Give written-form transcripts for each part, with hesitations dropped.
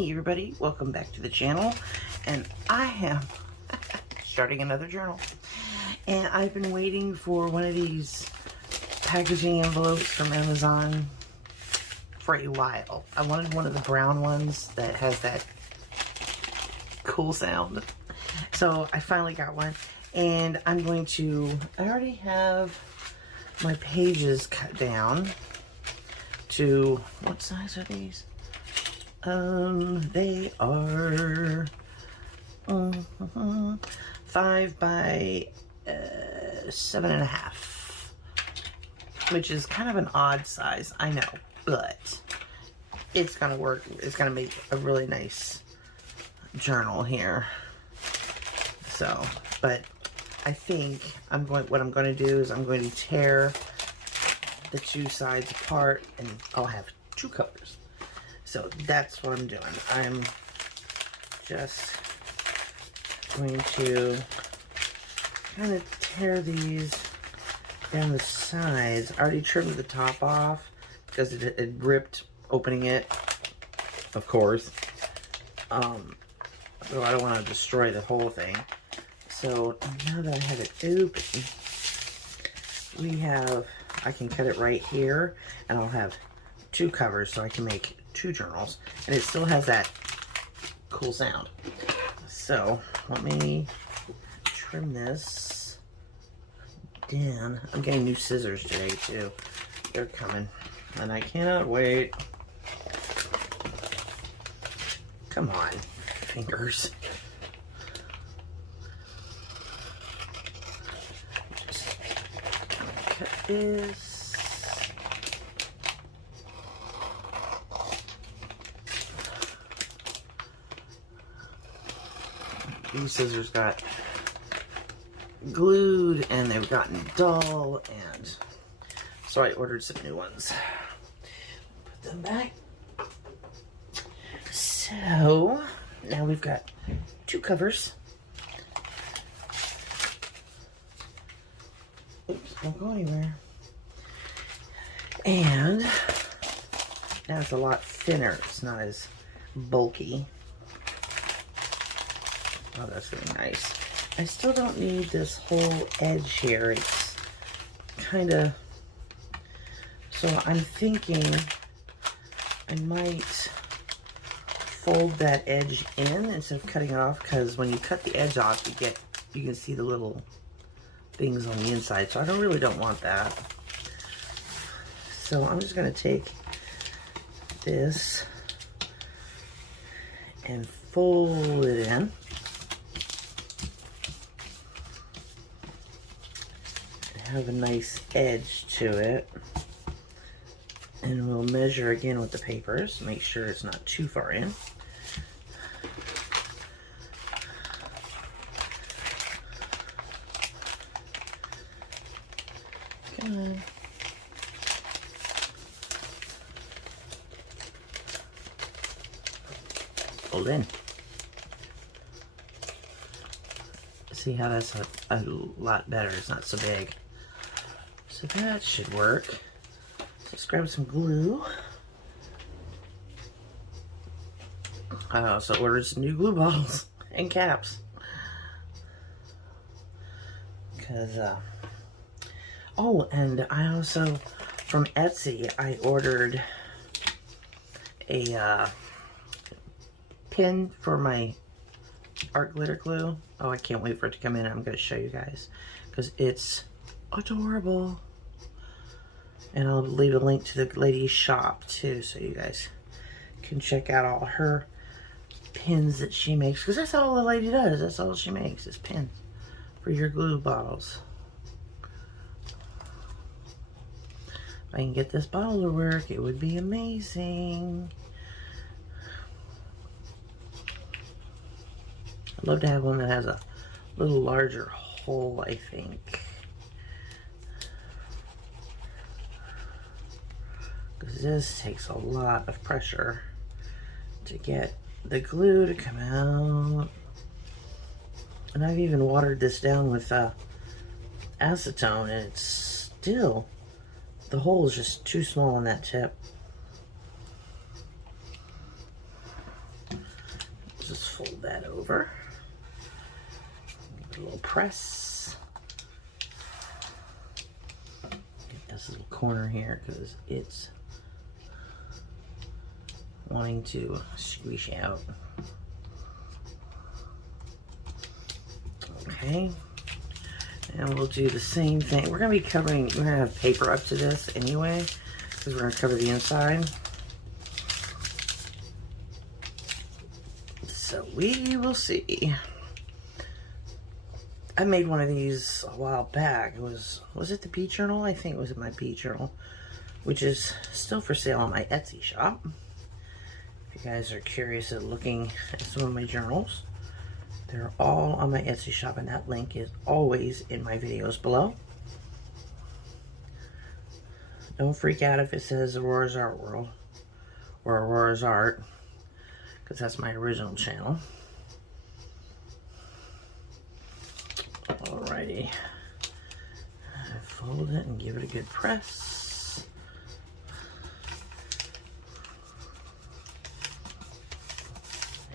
Hey everybody, welcome back to the channel, and I am starting another journal, and I've been waiting for one of these packaging envelopes from Amazon for a while. I wanted one of the brown ones that has that cool sound, so I finally got one, and I already have my pages cut down to, what size are these? They are 5 by 7.5, which is kind of an odd size, I know, but it's gonna work. It's gonna make a really nice journal here. So, but I think what I'm going to do is I'm going to tear the two sides apart, and I'll have two covers. So that's what I'm doing. I'm just going to kind of tear these down the sides. I already trimmed the top off because it ripped opening it, of course. So I don't want to destroy the whole thing. So now that I have it open, I can cut it right here, and I'll have two covers so I can make two journals, and it still has that cool sound. So let me trim this down. I'm getting new scissors today too. They're coming, and I cannot wait. Come on, fingers. Just cut this. These scissors got glued and they've gotten dull, and so I ordered some new ones. Put them back. So now we've got two covers. Oops, don't go anywhere. And now it's a lot thinner. It's not as bulky. Oh, that's really nice. I still don't need this whole edge here. It's kind of... So I'm thinking I might fold that edge in instead of cutting it off, because when you cut the edge off, you can see the little things on the inside. So I really don't want that. So I'm just going to take this and fold it in. Have a nice edge to it, and we'll measure again with the papers, make sure it's not too far in. Come on. Fold in. See how that's a lot better. It's not so big. So that should work. Just grab some glue. I also ordered some new glue bottles and caps. Because, oh, and I also, from Etsy, I ordered a pin for my art glitter glue. Oh, I can't wait for it to come in. I'm going to show you guys because it's adorable. And I'll leave a link to the lady's shop too, so you guys can check out all her pins that she makes, because that's all the lady does. That's all she makes is pins for your glue bottles. If I can get this bottle to work, it would be amazing. I'd love to have one that has a little larger hole, I think. Because this takes a lot of pressure to get the glue to come out. And I've even watered this down with acetone, and it's still, the hole is just too small on that tip. fold that over. Give it a little press. Get this little corner here because it's wanting to squeeze out. Okay. And we'll do the same thing. We're going to be covering, we're going to have paper up to this anyway, because we're going to cover the inside. So we will see. I made one of these a while back. It was it the Bee Journal? I think it was my Bee Journal, which is still for sale on my Etsy shop. If you guys are curious at looking at some of my journals, they're all on my Etsy shop, and that link is always in my videos below. Don't freak out if it says Aurora's Art World or Aurora's Art, because that's my original channel. Alrighty. Fold it and give it a good press.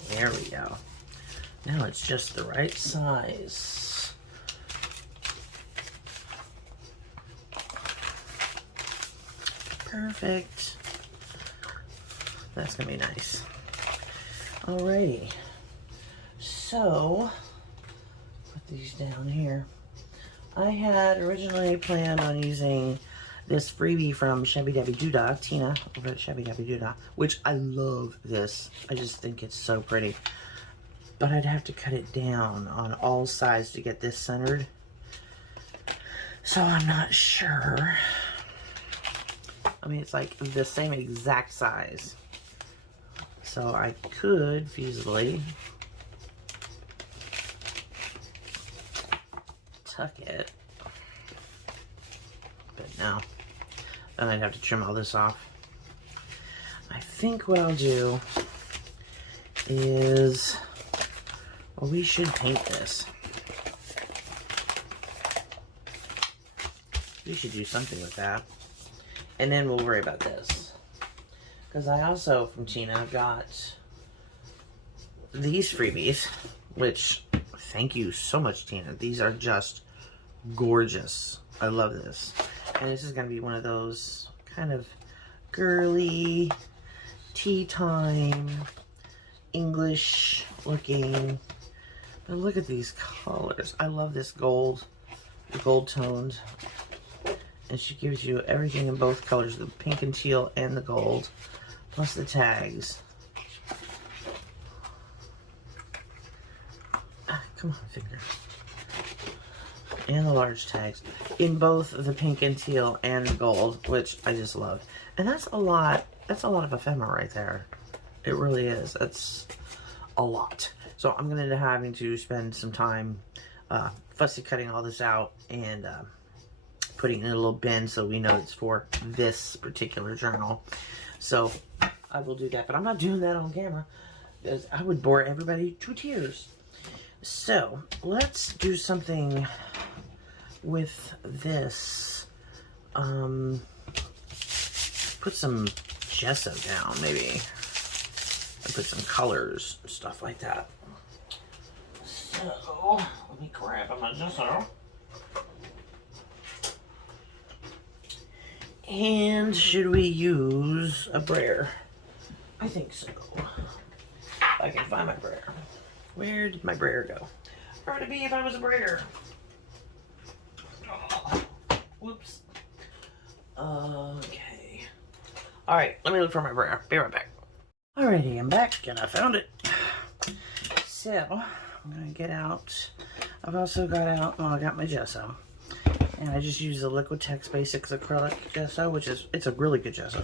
There we go. Now it's just the right size. Perfect. That's gonna be nice. Alrighty. So, put these down here. I had originally planned on using this freebie from Shabbydabbydoodah, Tina over at Shabbydabbydoodah, which I love this. I just think it's so pretty. But I'd have to cut it down on all sides to get this centered. So I'm not sure. I mean, it's like the same exact size. So I could feasibly tuck it. But no. Then I'd have to trim all this off. I think what I'll do is, well, we should paint this. We should do something with that. And then we'll worry about this. Because I also, from Tina, got these freebies, which, thank you so much, Tina. These are just gorgeous. I love this. And this is going to be one of those kind of girly, tea time, English looking. But look at these colors. I love this gold, the gold toned. And she gives you everything in both colors, the pink and teal and the gold, plus the tags. Ah, come on, finger. And the large tags in both the pink and teal and the gold, which I just love. And that's a lot of ephemera right there. It really is. That's a lot. So I'm going to end up having to spend some time fussy cutting all this out and putting it in a little bin so we know it's for this particular journal. So I will do that, but I'm not doing that on camera because I would bore everybody to tears. So let's do something with this. Put some gesso down maybe, and put some colors, stuff like that. So let me grab my gesso. And should we use a brayer? I think so. If I can find my brayer. Where did my brayer go? Where would it be if I was a brayer? Oh, whoops. Okay. Alright, let me look for my brayer. Be right back. Alrighty, I'm back and I found it. So, I'm going to get out. I've also got out, well, I got my gesso. And I just use the Liquitex Basics acrylic gesso, which is, it's a really good gesso.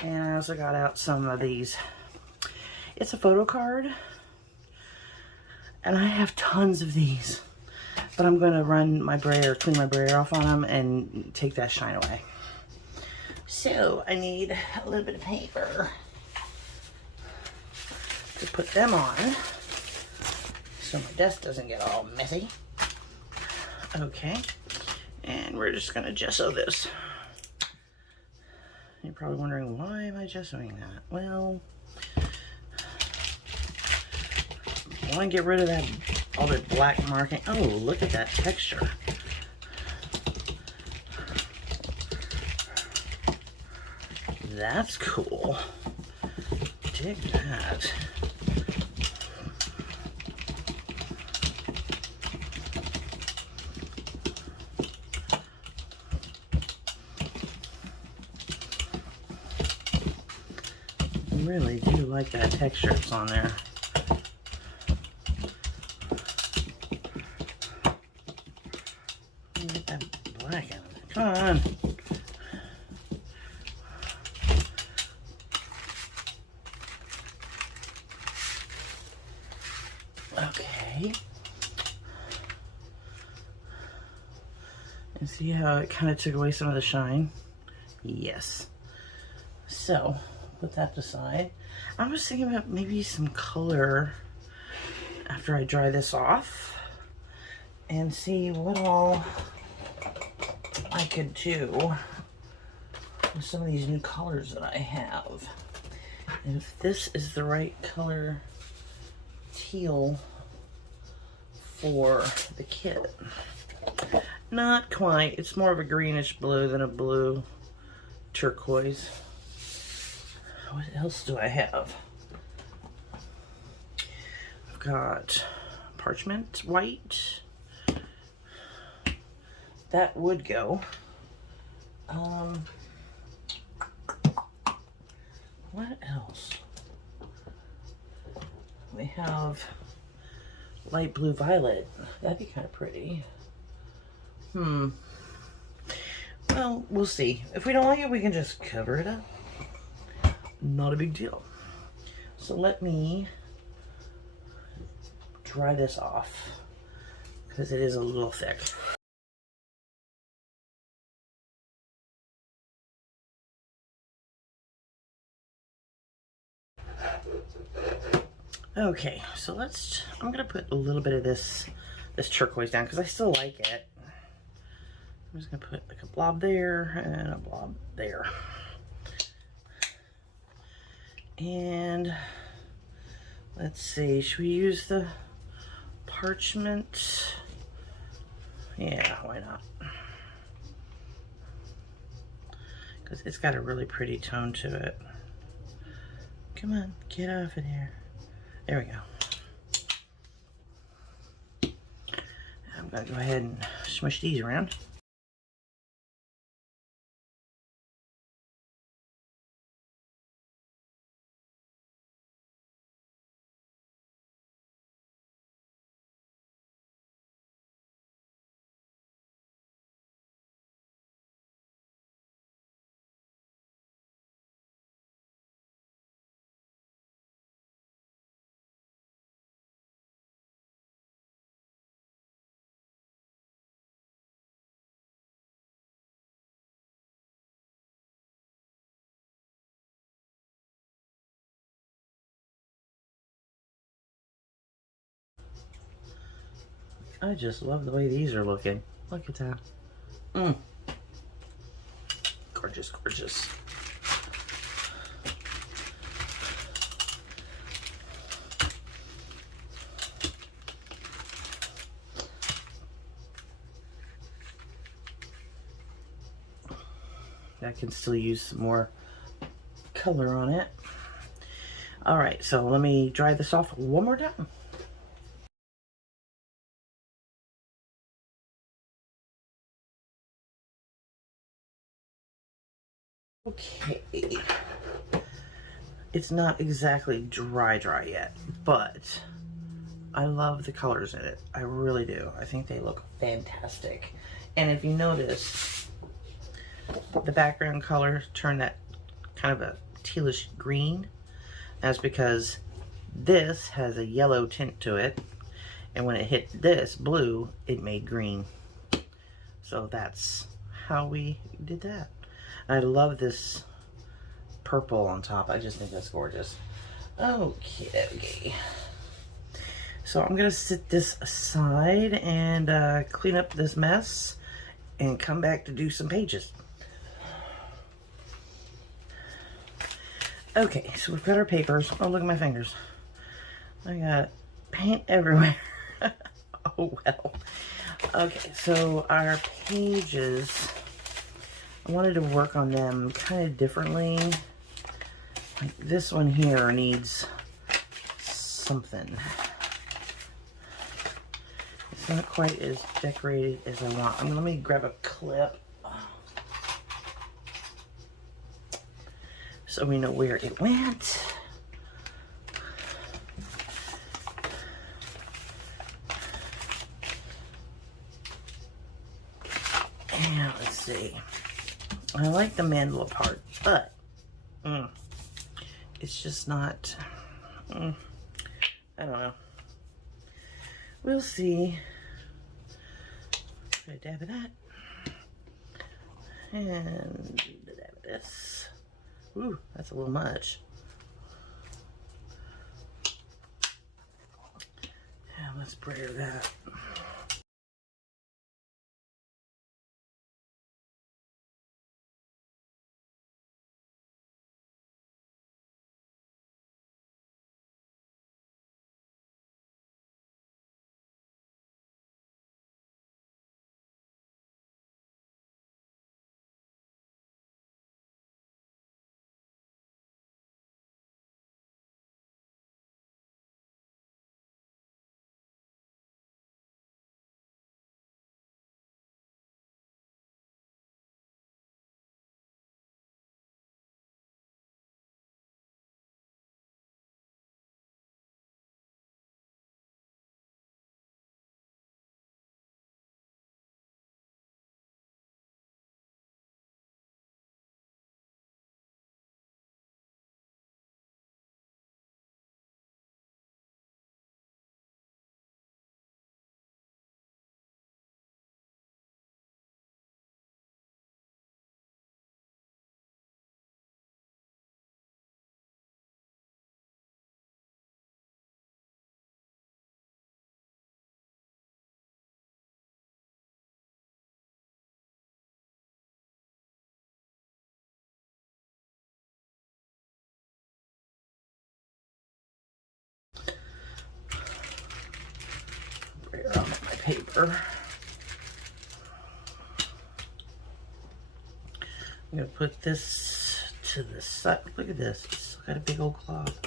And I also got out some of these. It's a photo card. And I have tons of these. But I'm going to run my brayer, clean my brayer off on them and take that shine away. So I need a little bit of paper to put them on so my desk doesn't get all messy. Okay. And we're just going to gesso this. You're probably wondering, why am I gessoing that? Well, I want to get rid of that, all the black marking. Oh, look at that texture. That's cool. Dig that. I really do like that texture that's on there. Get that black out of it. Come on. Okay. And see how it kind of took away some of the shine? Yes. So, put that aside. I was thinking about maybe some color after I dry this off and see what all I could do with some of these new colors that I have. And if this is the right color teal for the kit. Not quite. It's more of a greenish blue than a blue turquoise. What else do I have? I've got parchment white. That would go. What else? We have light blue violet. That'd be kind of pretty. Well, we'll see. If we don't like it, we can just cover it up. Not a big deal. So let me dry this off because it is a little thick. Okay, so I'm gonna put a little bit of this turquoise down because I still like it. I'm just gonna put like a blob there and a blob there. And let's see, should we use the parchment? Yeah, why not? Because it's got a really pretty tone to it. Come on, get off of there. There we go. I'm gonna go ahead and smush these around. I just love the way these are looking. Look at that. Gorgeous, gorgeous. I can still use some more color on it. All right, so let me dry this off one more time. Okay, it's not exactly dry yet, but I love the colors in it. I really do. I think they look fantastic. And if you notice, the background color turned that kind of a tealish green. That's because this has a yellow tint to it, and when it hit this blue, it made green. So that's how we did that. I love this purple on top. I just think that's gorgeous. Okay. So I'm gonna sit this aside and clean up this mess and come back to do some pages. Okay, so we've got our papers. Oh, look at my fingers. I got paint everywhere. Oh well. Okay, so our pages, I wanted to work on them kind of differently. Like this one here needs something. It's not quite as decorated as I want. Let me grab a clip so we know where it went. And let's see. I like the mandala part, but it's just not, I don't know. We'll see. Put a dab of that. And a dab of this. Ooh, that's a little much. Yeah, let's brayer that. Brayer off my paper. I'm gonna put this to the side. Look at this. It's got a big old cloth.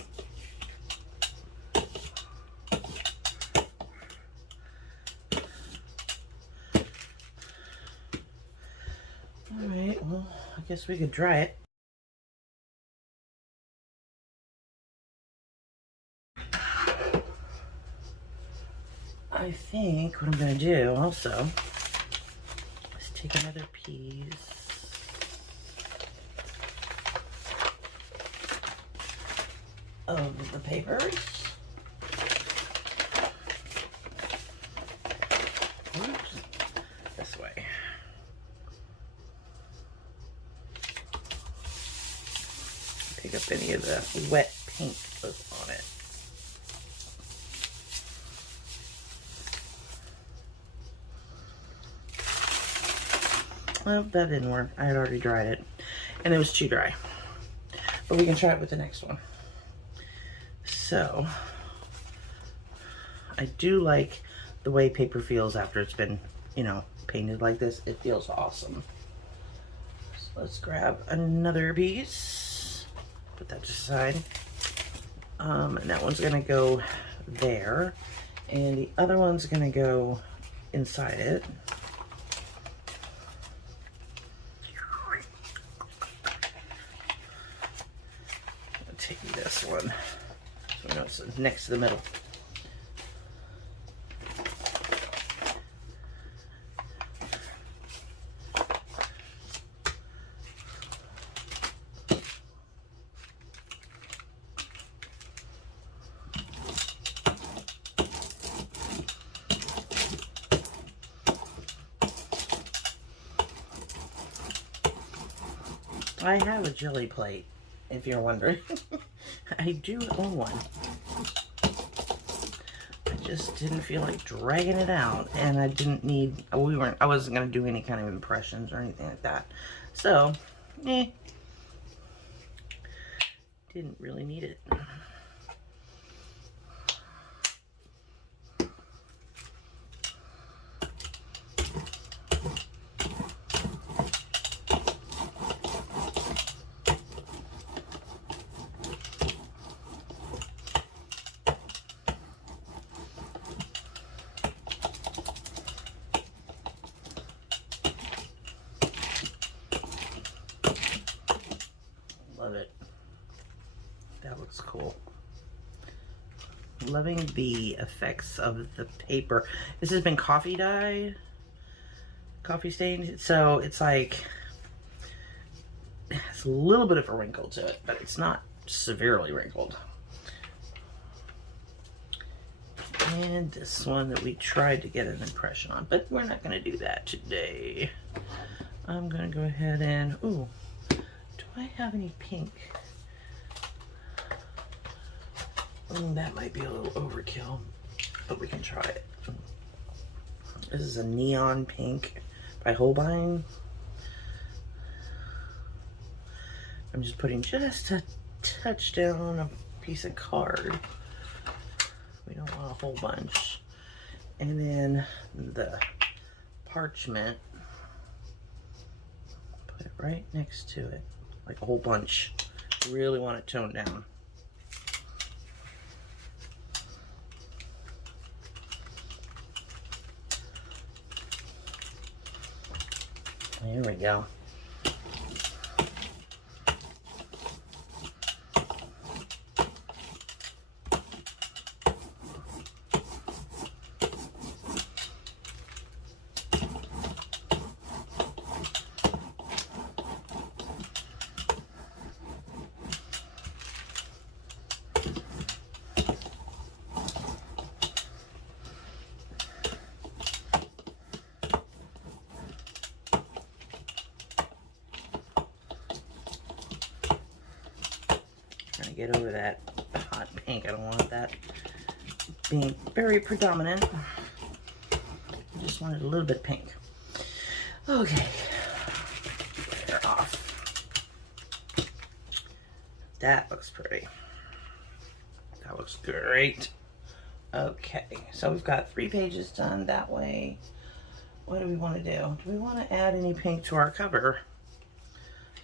Alright, well, I guess we could dry it. I think what I'm gonna do also is take another piece of the papers. Oops. This way. Pick up any of the wet paint that's on it. Well, that didn't work. I had already dried it and it was too dry. But we can try it with the next one. So, I do like the way paper feels after it's been, you know, painted like this. It feels awesome. So let's grab another piece. Put that to the side. And that one's gonna go there. And the other one's gonna go inside it. I'll take this one. So we know it's next to the middle. I have a jelly plate, if you're wondering. I do own one. I just didn't feel like dragging it out, and I didn't need, I wasn't gonna do any kind of impressions or anything like that. So, didn't really need it. love it. That looks cool. Loving the effects of the paper. This has been coffee dyed, coffee stained, so it's like, it has a little bit of a wrinkle to it, but it's not severely wrinkled. And this one that we tried to get an impression on, but we're not going to do that today. I'm going to go ahead and, ooh, do I have any pink? That might be a little overkill, but we can try it. This is a neon pink by Holbein. I'm just putting just a touch down on a piece of card. We don't want a whole bunch. And then the parchment, put it right next to it, like a whole bunch. Really want it toned down. There we go. Trying to get over that hot pink. I don't want that being very predominant. I just wanted a little bit pink. Okay, they're off. That looks pretty. That looks great. Okay, so we've got 3 pages done that way. What do we want to do? Do we want to add any pink to our cover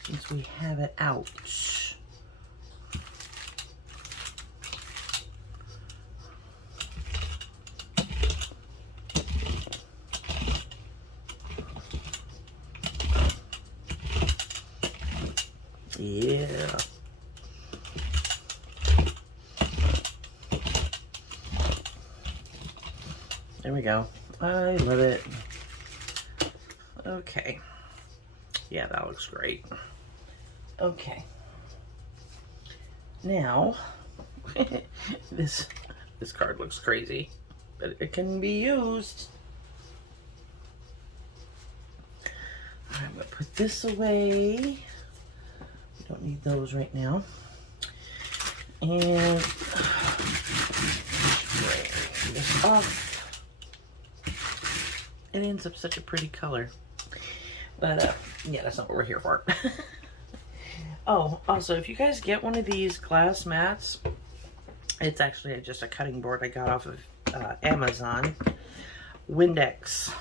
since we have it out? Yeah. There we go. I love it. Okay. Yeah, that looks great. Okay. Now, this card looks crazy, but it can be used. I'm gonna put this away. We don't need those right now. And bring this off. It ends up such a pretty color. But, yeah, that's not what we're here for. Oh, also, if you guys get one of these glass mats, it's actually just a cutting board I got off of Amazon. Windex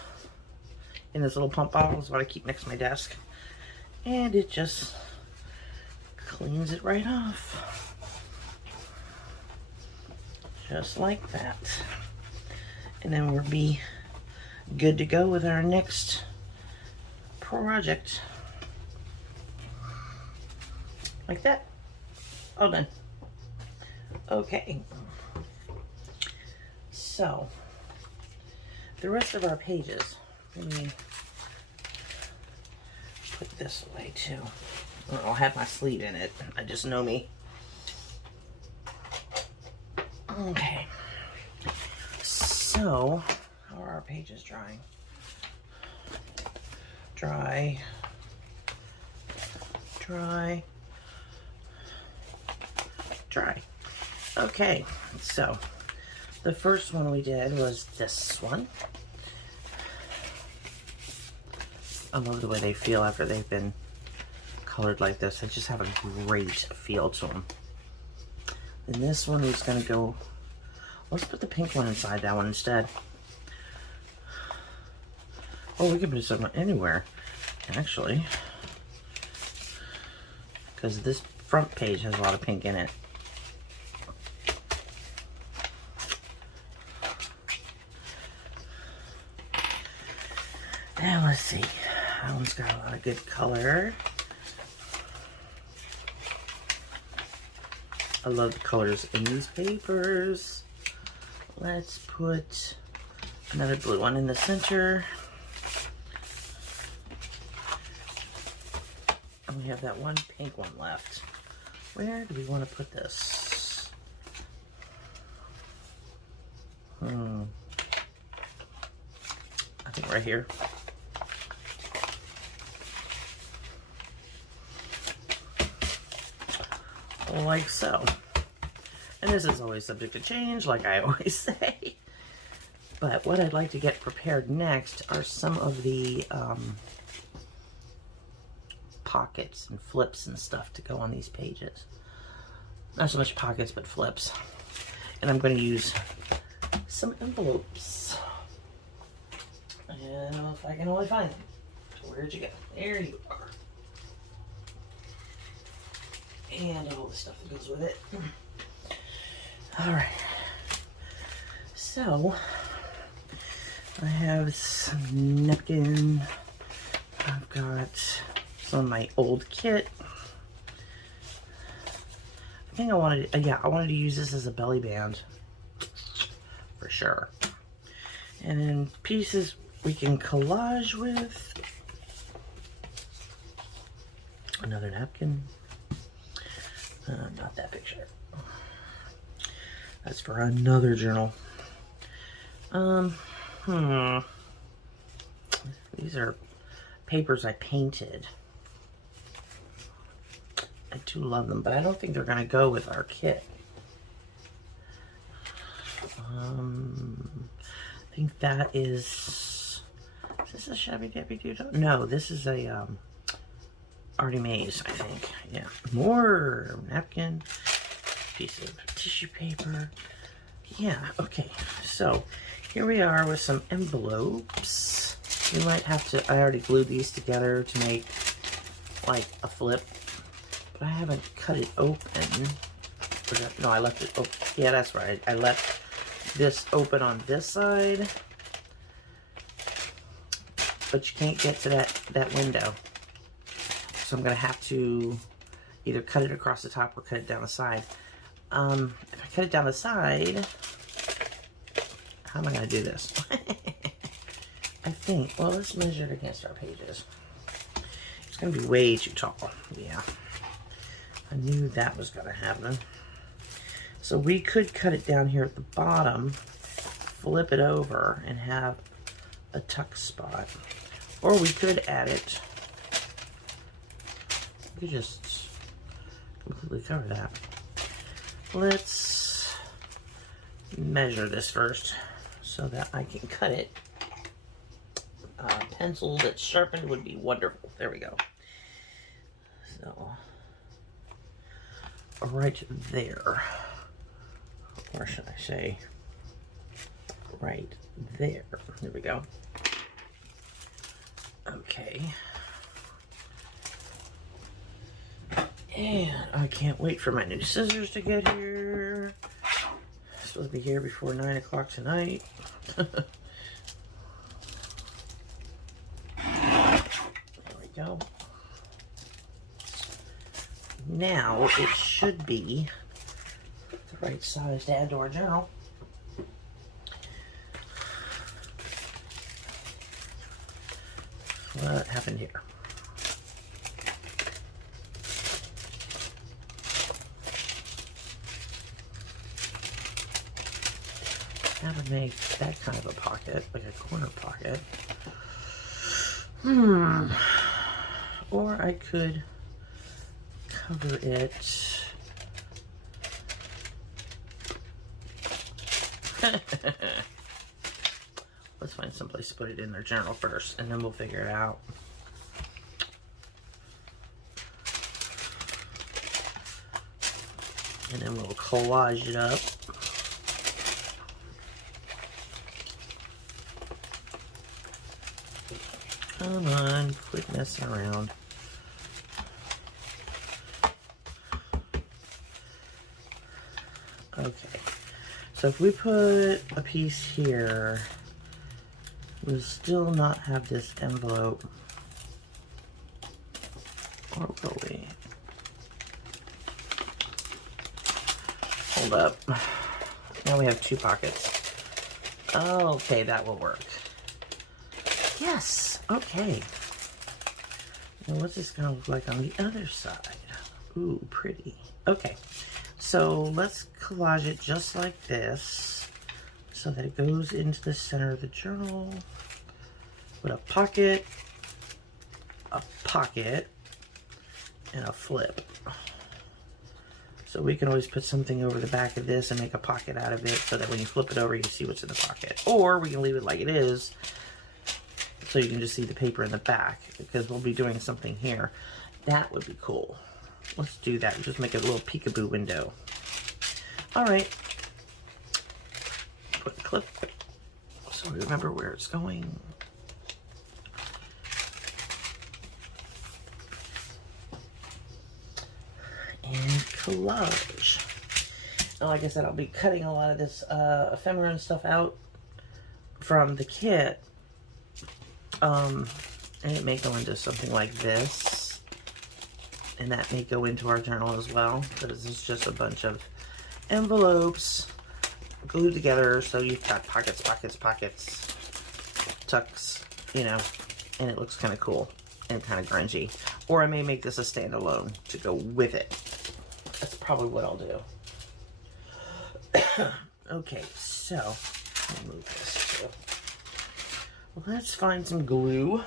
in this little pump bottle is what I keep next to my desk. And it just cleans it right off. Just like that. And then we'll be good to go with our next project. Like that. All done. Okay. So, the rest of our pages, let me put this away too. I'll have my sleeve in it. I just know me. Okay. So, how are our pages drying? Dry. Dry. Dry. Okay, so the first one we did was this one. I love the way they feel after they've been colored like this. They just have a great feel to them. And this one is going to go, let's put the pink one inside that one instead. Oh, we can put this one anywhere, actually. Because this front page has a lot of pink in it. Now let's see. That one's got a lot of good color. I love the colors in these papers. Let's put another blue one in the center. And we have that one pink one left. Where do we want to put this? I think right here. Like so. And this is always subject to change, like I always say. But what I'd like to get prepared next are some of the pockets and flips and stuff to go on these pages. Not so much pockets, but flips. And I'm going to use some envelopes. And if I can only find them. Where'd you go? There you are. And all the stuff that goes with it. Alright. So, I have some napkin. I've got some of my old kit. I think I wanted to use this as a belly band. For sure. And then pieces we can collage with. Another napkin. Not that picture. That's for another journal. These are papers I painted. I do love them, but I don't think they're going to go with our kit. I think that is this a Shabbydabbydoodah? No, this is a Artie Mays, I think. Yeah. More napkin, piece of tissue paper. Yeah, okay. So here we are with some envelopes. We might have to, I already glued these together to make like a flip, but I haven't cut it open. No, I left it open. Yeah, that's right. I left this open on this side, but you can't get to that window. So I'm going to have to either cut it across the top or cut it down the side. If I cut it down the side, how am I going to do this? I think, well, let's measure it against our pages. It's going to be way too tall. Yeah. I knew that was going to happen. So we could cut it down here at the bottom, flip it over, and have a tuck spot. Or we could add it. We could just completely cover that. Let's measure this first so that I can cut it. Pencil that's sharpened would be wonderful. There we go. So, right there. Or should I say, right there. There we go. Okay. And I can't wait for my new scissors to get here. I'm supposed to be here before 9 o'clock tonight. There we go. Now it should be the right size to add to our journal. What happened here? How to make that kind of a pocket, like a corner pocket. Or I could cover it. Let's find someplace to put it in their journal first, and then we'll figure it out. And then we'll collage it up. Come on, quit messing around. Okay, so if we put a piece here, we'll still not have this envelope. Or will we? Hold up. Now we have 2 pockets. Okay, that will work. Yes, okay. Now what's this gonna look like on the other side? Ooh, pretty. Okay, so let's collage it just like this so that it goes into the center of the journal. With a pocket, and a flip. So we can always put something over the back of this and make a pocket out of it so that when you flip it over, you see what's in the pocket. Or we can leave it like it is so you can just see the paper in the back, because we'll be doing something here. That would be cool. Let's do that. Just make it a little peekaboo window. All right. Put the clip so we remember where it's going. And collage. And like I said, I'll be cutting a lot of this ephemera and stuff out from the kit. And it may go into something like this. And that may go into our journal as well. Because it's just a bunch of envelopes glued together. So you've got pockets, pockets, pockets, tucks, you know. And it looks kind of cool and kind of grungy. Or I may make this a standalone to go with it. That's probably what I'll do. Okay, so let me move this too. Well, let's find some glue.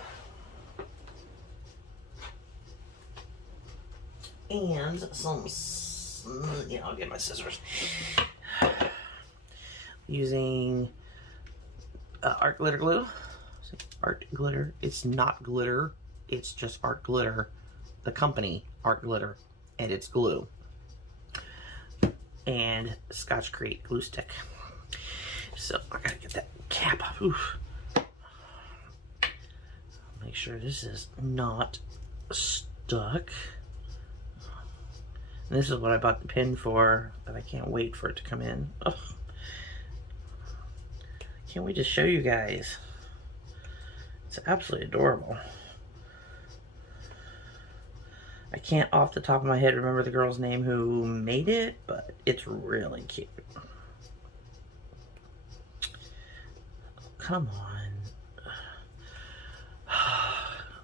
And some, you know, I'll get my scissors. Using art glitter glue. Art glitter. It's not glitter. It's just art glitter. The company, Art Glitter, and it's glue. And Scotch-Crate glue stick. So I gotta get that cap off. Oof. Make sure this is not stuck. And this is what I bought the pin for, but I can't wait for it to come in. Ugh. Can't wait to show you guys. It's absolutely adorable. I can't off the top of my head remember the girl's name who made it, but it's really cute. Come on.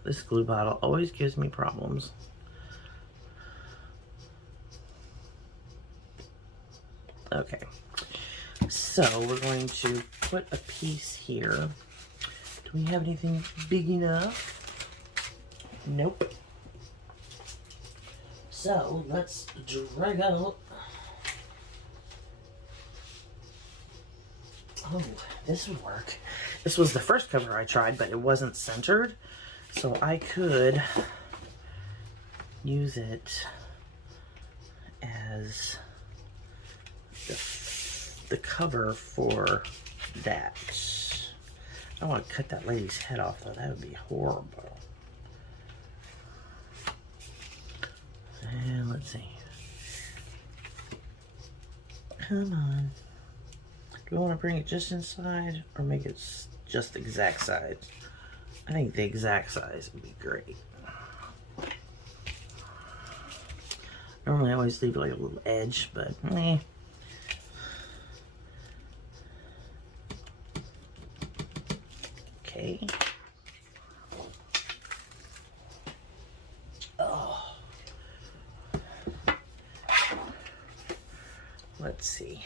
This glue bottle always gives me problems. Okay. So we're going to put a piece here. Do we have anything big enough? Nope. So let's drag out. Oh, this would work. This was the first cover I tried, but it wasn't centered. So I could use it as the cover for that. I don't want to cut that lady's head off though. That would be horrible. And let's see. Come on. Do I want to bring it just inside or make it just the exact size? I think the exact size would be great. Normally I always leave like a little edge, but eh. Okay. Oh. Let's see.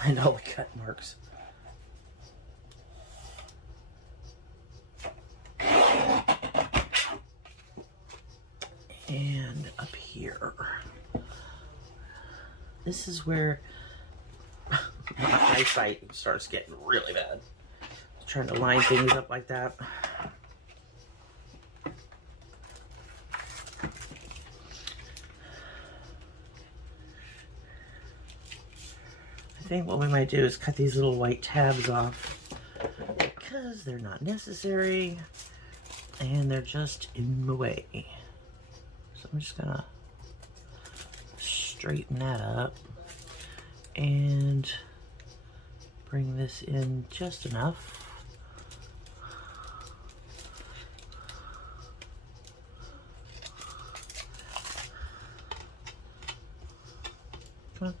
Find all the cut marks. And up here. This is where my eyesight starts getting really bad. Trying to line things up like that. I think what we might do is cut these little white tabs off because they're not necessary and they're just in the way. So I'm just gonna straighten that up and bring this in just enough. Come on.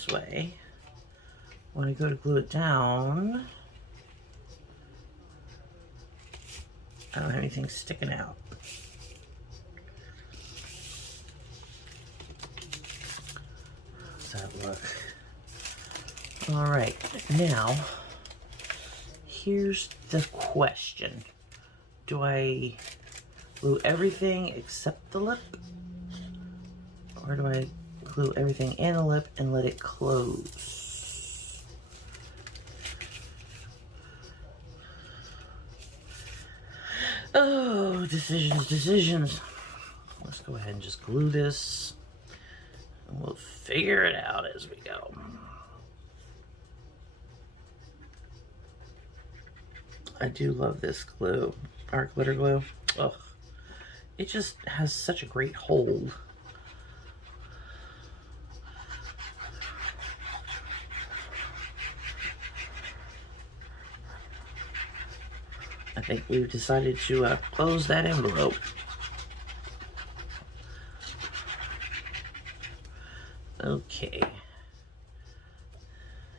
this way, when I go to glue it down, I don't have anything sticking out. How's that look? All right, now, here's the question. Do I glue everything except the lip? Or do I glue everything and the lip and let it close? Oh, decisions, decisions. Let's go ahead and just glue this. And we'll figure it out as we go. I do love this glue, our glitter glue. Ugh. It just has such a great hold. I think we've decided to close that envelope. Okay.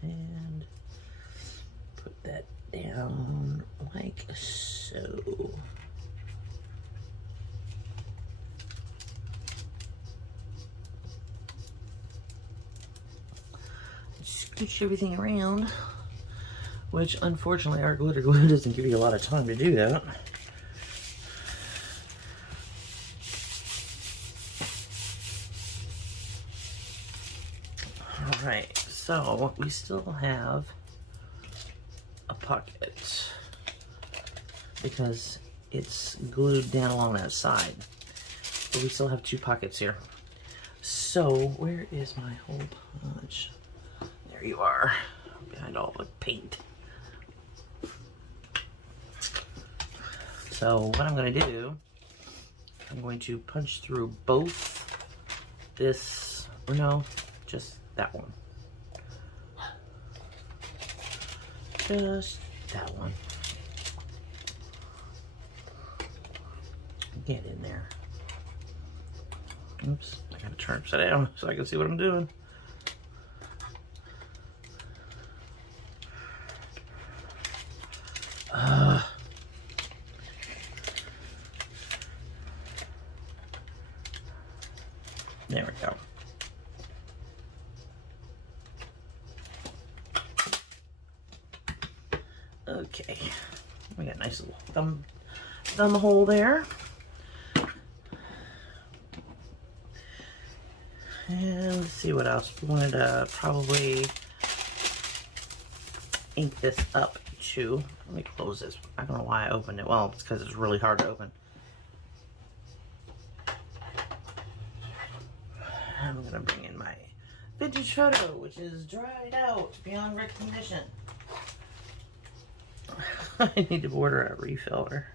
And put that down like so. Scooch everything around, which unfortunately our glitter glue doesn't give you a lot of time to do that. All right, so we still have a pocket because it's glued down along that side, but we still have two pockets here. So where is my hole punch? There you are, behind all the paint. So what I'm going to do, I'm going to punch through both this, or no, just that one. Just that one. Get in there. Oops, I gotta turn upside down so I can see what I'm doing. There we go. Okay, we got a nice little thumb hole there. And let's see what else. We wanted to probably ink this up too. Let me close this. I don't know why I opened it. Well, it's because it's really hard to open. I'm gonna bring in my vintage photo, which is dried out beyond recognition. I need to order a refiller.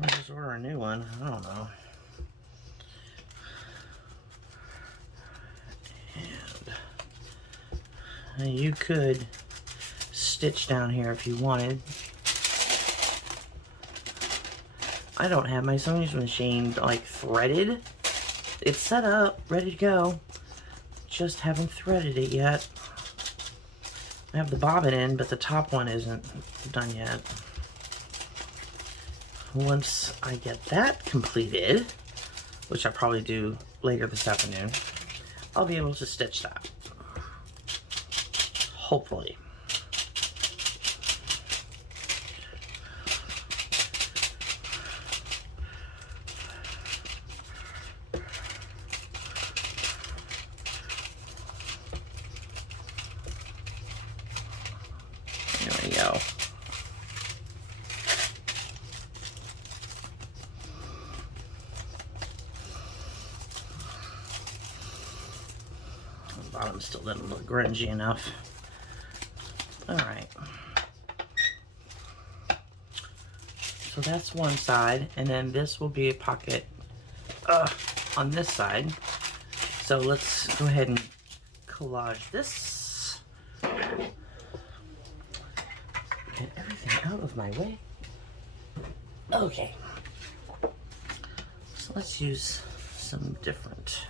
Or just order a new one. I don't know. And you could stitch down here if you wanted. I don't have my sewing machine like threaded. It's set up, ready to go. Just haven't threaded it yet. I have the bobbin in, but the top one isn't done yet. Once I get that completed, which I'll probably do later this afternoon, I'll be able to stitch that. Hopefully. There we go. The bottom still doesn't look grungy enough. All right. So that's one side, and then this will be a pocket on this side. So let's go ahead and collage this. Get everything out of my way. Okay. So let's use some different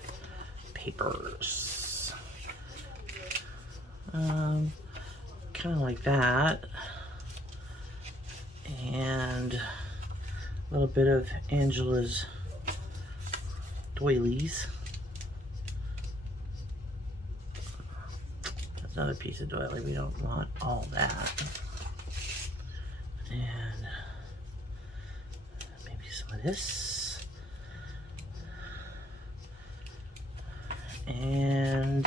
papers. Kind of like that. And a little bit of Angela's doilies. That's another piece of doily. We don't want all that. And maybe some of this. And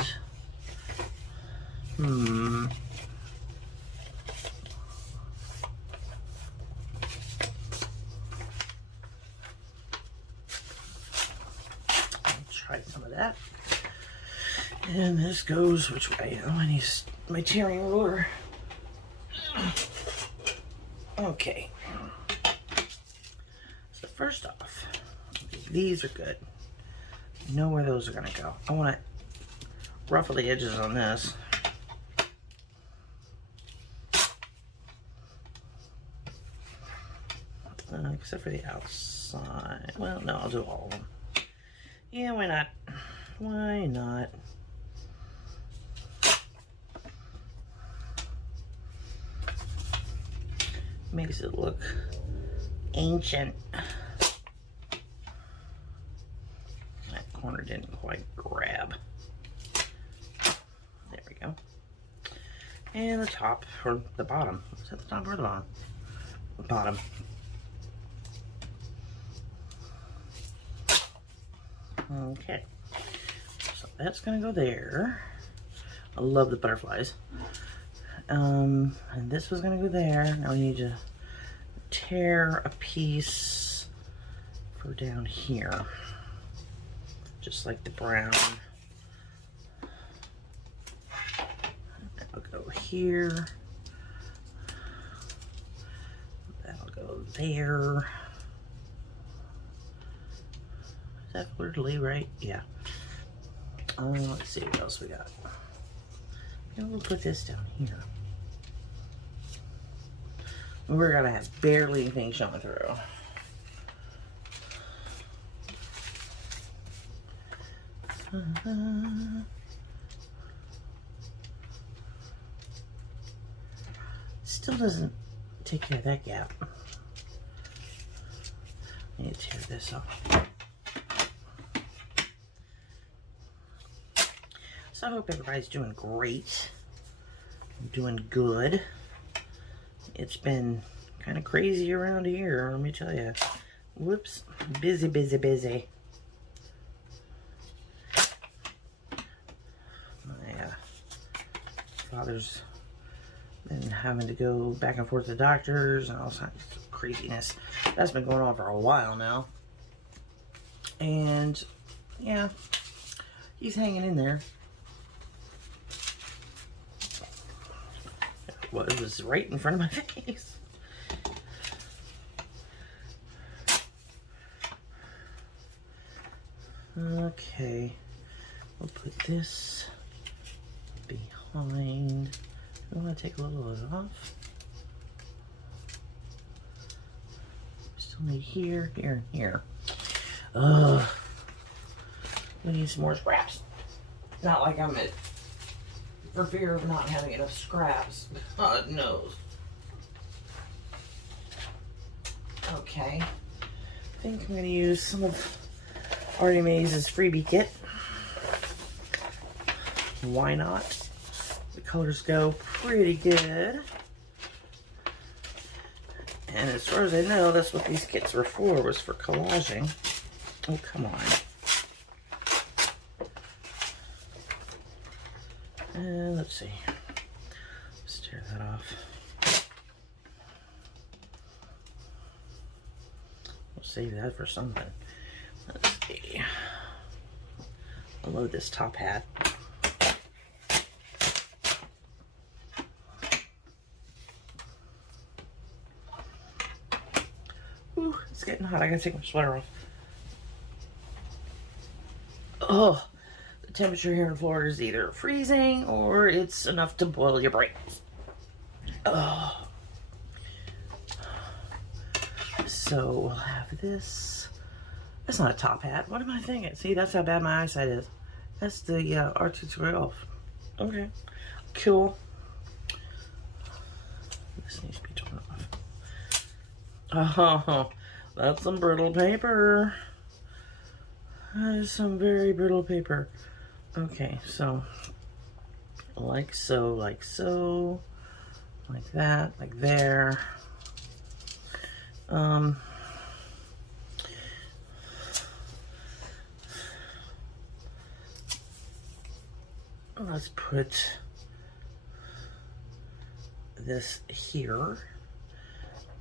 try some of that. And this goes which way? Oh, I need my tearing ruler. Okay. So first off, these are good. You know where those are gonna go. I want to ruffle the edges on this. Except for the outside. Well, no, I'll do all of them. Yeah, why not? Why not? Makes it look ancient. That corner didn't quite grab. There we go. And the top, or the bottom. Is that the top or the bottom? The bottom. Okay. So that's gonna go there. I love the butterflies. And this was gonna go there. Now we need to tear a piece for down here. Just like the brown. That'll go here. That'll go there. Is that fleur-de-lis, right? Yeah. Let's see what else we got. And we'll put this down here. We're gonna have barely anything showing through. Still doesn't take care of that gap. I need to tear this off. So I hope everybody's doing great. Doing good. It's been kind of crazy around here, let me tell you. Whoops. Busy, busy, busy. My father's been having to go back and forth to doctors and all kinds of craziness. That's been going on for a while now. And yeah, he's hanging in there. Well, it was right in front of my face. Okay, we'll put this behind. I want to take a little of it off. Still need here, here, and here. We need some more scraps. Not like I'm at, for fear of not having enough scraps. God knows. Okay. I think I'm going to use some of Artie Mays' freebie kit. Why not? The colors go pretty good. And as far as I know, that's what these kits were for, was for collaging. Oh, come on. And let's see. Let's tear that off. We'll save that for something. Let's see. I'll load this top hat. Ooh, it's getting hot. I gotta take my sweater off. Oh. Temperature here in Florida is either freezing or it's enough to boil your brains. Oh. So we'll have this. That's not a top hat. What am I thinking? See, that's how bad my eyesight is. That's the R212. Okay. Cool. This needs to be torn off. Oh, that's some brittle paper. That is some very brittle paper. Okay, so like so, like so, like that, like there. Let's put this here.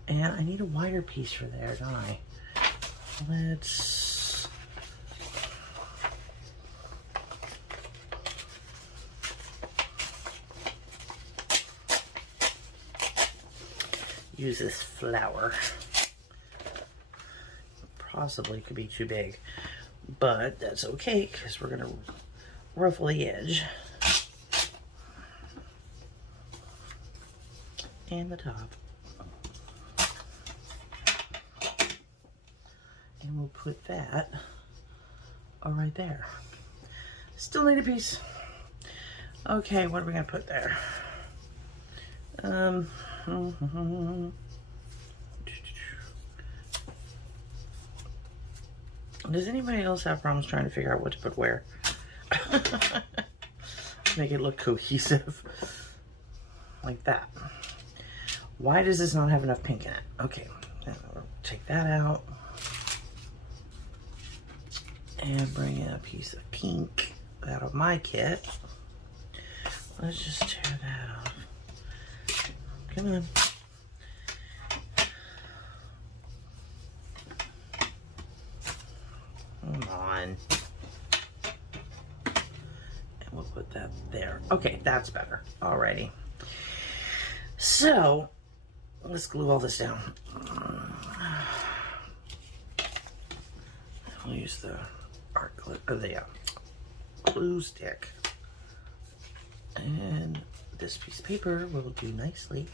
And I need a wider piece for there, don't I? Let's use this flower. Possibly could be too big, but that's okay because we're gonna ruffle the edge and the top. And we'll put that right there. Still need a piece. Okay, what are we gonna put there? Does anybody else have problems trying to figure out what to put where? Make it look cohesive. Like that. Why does this not have enough pink in it? Okay, take that out. And bring in a piece of pink out of my kit. Let's just tear that off. Come on. Come on. And we'll put that there. Okay, that's better. Alrighty. So, let's glue all this down. I'll use the art glue, or the glue stick. And this piece of paper will do nicely.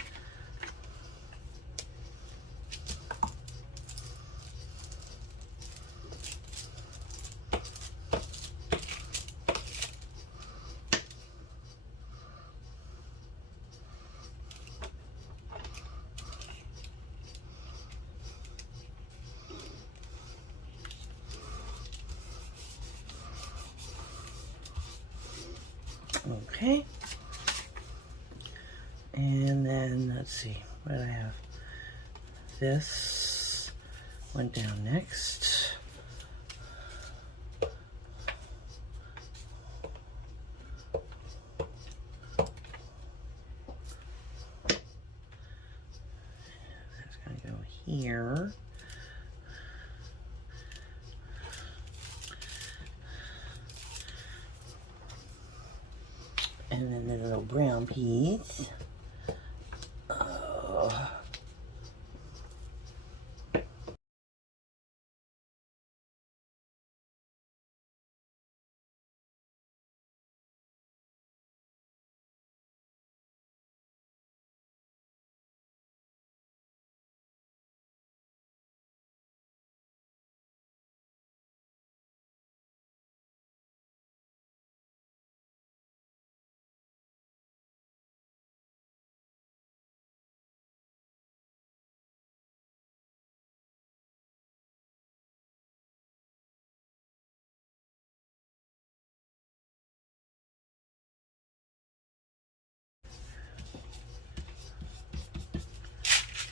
Okay. And then let's see, what did I have? This went down next. That's gonna go here. And then the little brown piece. Oh.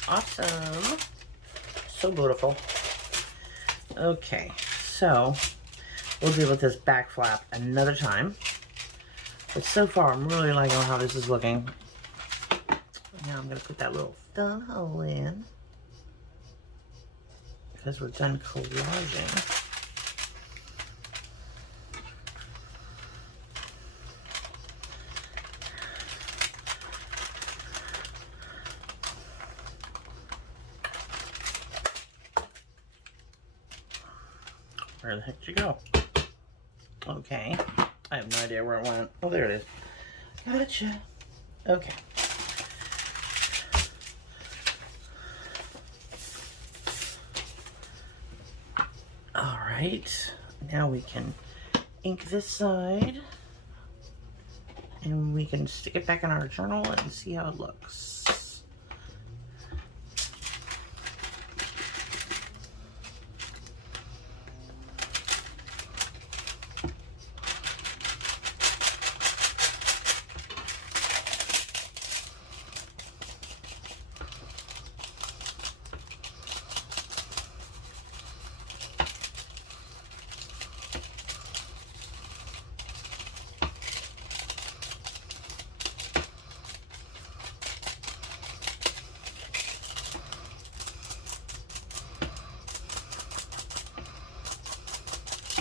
Awesome. So beautiful. Okay, so we'll deal with this back flap another time. But so far, I'm really liking how this is looking. Now I'm going to put that little thumb hole in because we're done collaging. Where the heck did you go? Okay. I have no idea where it went. Oh, there it is. Gotcha. Okay. All right. Now we can ink this side And we can stick it back in our journal and see how it looks.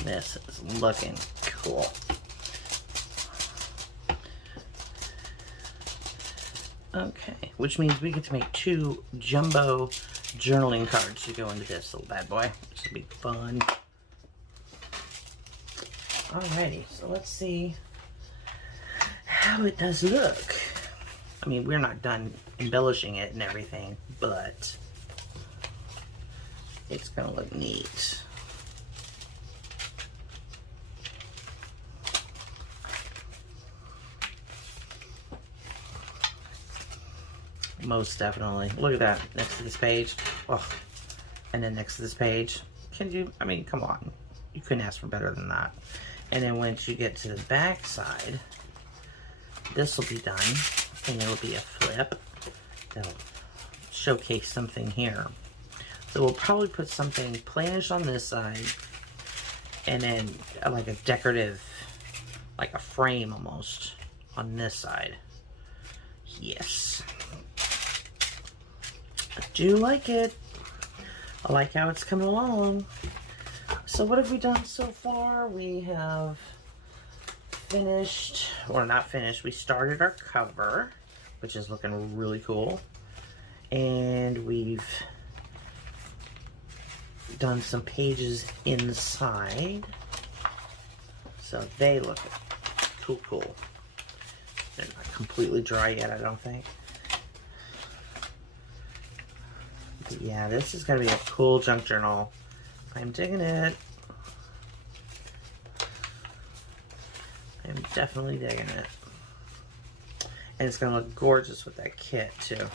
This is looking cool. Okay, which means we get to make 2 jumbo journaling cards to go into this little bad boy, which will be fun. Alrighty, so let's see how it does look. I mean, we're not done embellishing it and everything, but it's gonna look neat. Most definitely. Look at that next to this page. Oh, and then next to this page. Can you, I mean, come on. You couldn't ask for better than that. And then once you get to the back side, this will be done. And it'll be a flip. That'll showcase something here. So we'll probably put something plainish on this side. And then like a decorative, like a frame almost, on this side. Yes. I do like it. I like how it's coming along. So what have we done so far? We have finished, or not finished, we started our cover, which is looking really cool. And we've done some pages inside. So they look cool. They're not completely dry yet, I don't think. But yeah, this is going to be a cool junk journal. I'm digging it. I'm definitely digging it. And it's going to look gorgeous with that kit too.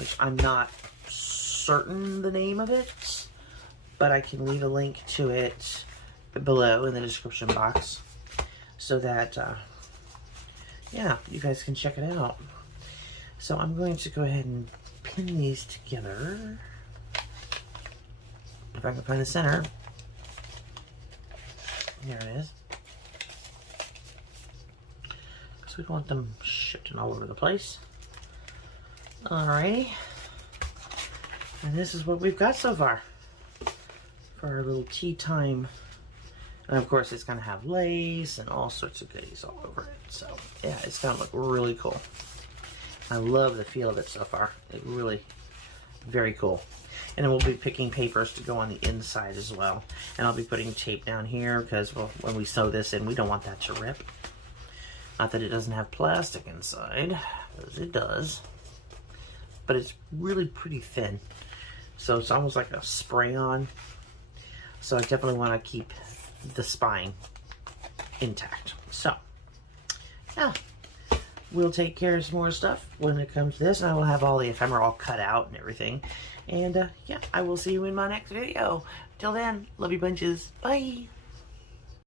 Which I'm not certain the name of it, but I can leave a link to it below in the description box so that, yeah, you guys can check it out. So I'm going to go ahead and pin these together. If I can find the center. There it is. Because we don't want them shifting all over the place. Alrighty. And this is what we've got so far for our little tea time. And of course it's going to have lace and all sorts of goodies all over it. So yeah, it's going to look really cool. I love the feel of it so far. It really, very cool. And then we'll be picking papers to go on the inside as well. And I'll be putting tape down here because, well, when we sew this in, we don't want that to rip. Not that it doesn't have plastic inside, because it does. But it's really pretty thin. So it's almost like a spray-on. So I definitely want to keep the spine intact. So, yeah. We'll take care of some more stuff when it comes to this, and I will have all the ephemera all cut out and everything. And yeah, I will see you in my next video. Till then, love you bunches. Bye.